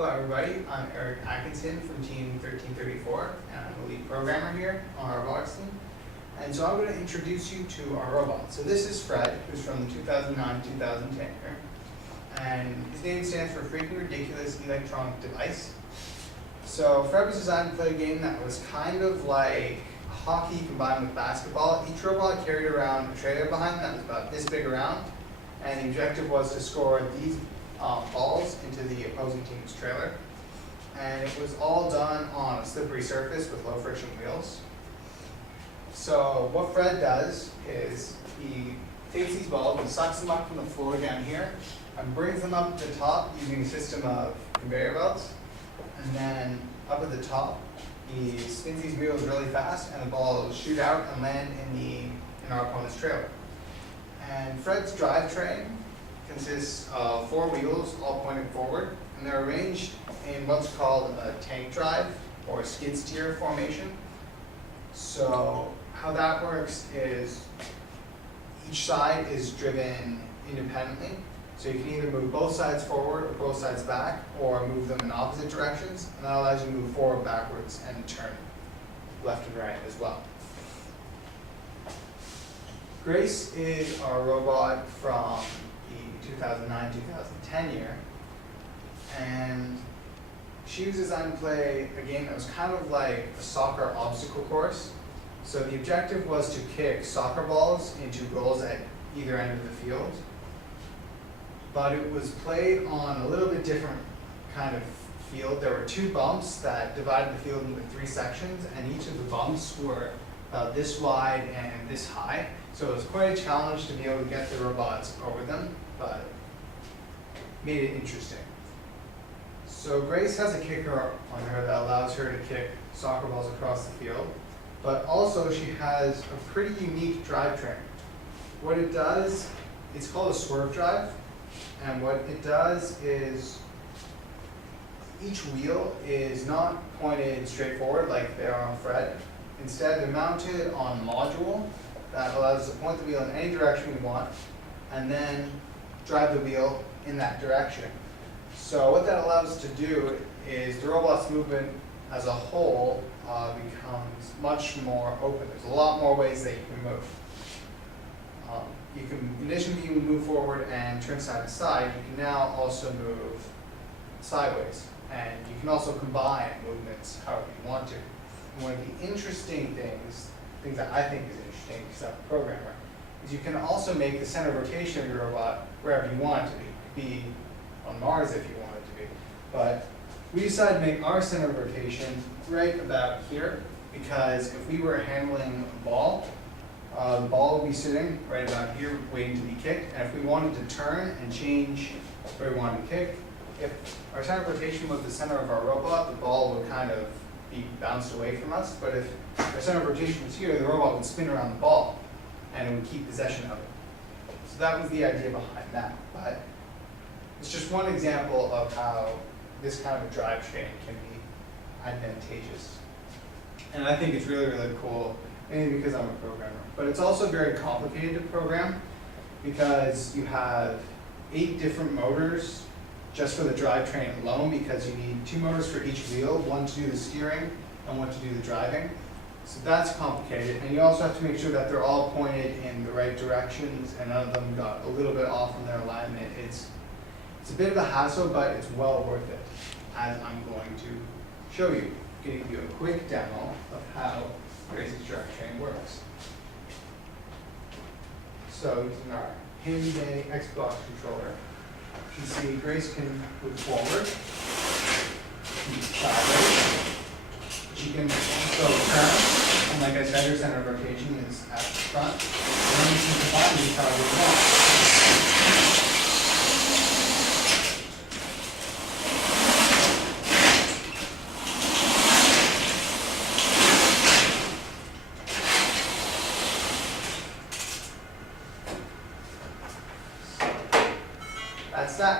Hello everybody, I'm Eric Atkinson from Team 1334, and I'm the lead programmer here on our robotics team. And so I'm going to introduce you to our robot. So this is Fred, who's from the 2009-2010 year, and his name stands for Freaking Ridiculous Electronic Device. So Fred was designed to play a game that was kind of like hockey combined with basketball. Each robot carried around a trailer behind them that was about this big around, and the objective was to score these balls into the opposing team's trailer. And it was all done on a slippery surface with low friction wheels. So what Fred does is he takes these balls and sucks them up from the floor down here and brings them up to the top using a system of conveyor belts. And then up at the top, he spins these wheels really fast and the balls shoot out and land in our opponent's trailer. And Fred's drivetrain consists of 4 wheels all pointing forward, and they're arranged in what's called a tank drive or skid steer formation. So how that works is each side is driven independently. So you can either move both sides forward or both sides back, or move them in opposite directions, and that allows you to move forward, backwards, and turn left and right as well. Grace is our robot from the 2009-2010 year, and she was designed to play a game that was kind of like a soccer obstacle course. So the objective was to kick soccer balls into goals at either end of the field, but it was played on a little bit different kind of field. There were 2 bumps that divided the field into 3 sections, and each of the bumps were about this wide and this high. So it was quite a challenge to be able to get the robots over them, but made it interesting. So Grace has a kicker on her that allows her to kick soccer balls across the field, but also she has a pretty unique drivetrain. What it does, it's called a swerve drive, and what it does is each wheel is not pointed straight forward like they are on Fred. Instead, they're mounted on a module that allows us to point the wheel in any direction we want, and then drive the wheel in that direction. So what that allows us to do is the robot's movement as a whole becomes much more open. There's a lot more ways that you can move. You can, in addition to you move forward and turn side to side, you can now also move sideways. And you can also combine movements however you want to. And one of the interesting things that I think is interesting, because I'm a programmer, is you can also make the center of rotation of your robot wherever you want it to be. It could be on Mars if you want it to be. But we decided to make our center of rotation right about here, because if we were handling a ball, the ball would be sitting right about here waiting to be kicked. And if we wanted to turn and change where we wanted to kick, if our center of rotation was the center of our robot, the ball would kind of be bounced away from us. But if our center of rotation was here, the robot would spin around the ball and it would keep possession of it. So that was the idea behind that. But it's just one example of how this kind of a drivetrain can be advantageous. And I think it's really, really cool, mainly because I'm a programmer. But it's also very complicated to program because you have 8 different motors just for the drivetrain alone, because you need 2 motors for each wheel, one to do the steering and one to do the driving. So that's complicated, and you also have to make sure that they're all pointed in the right directions and none of them got a little bit off in their alignment. It's a bit of a hassle, but it's well worth it, as I'm going to show you. I'm going to give you a quick demo of how Grace's drivetrain works. So using our handy Xbox controller, you can see Grace can move forward, sideways. She can also turn, and like I said, her center of rotation is at the front. And then you can combine these however you want. That's that.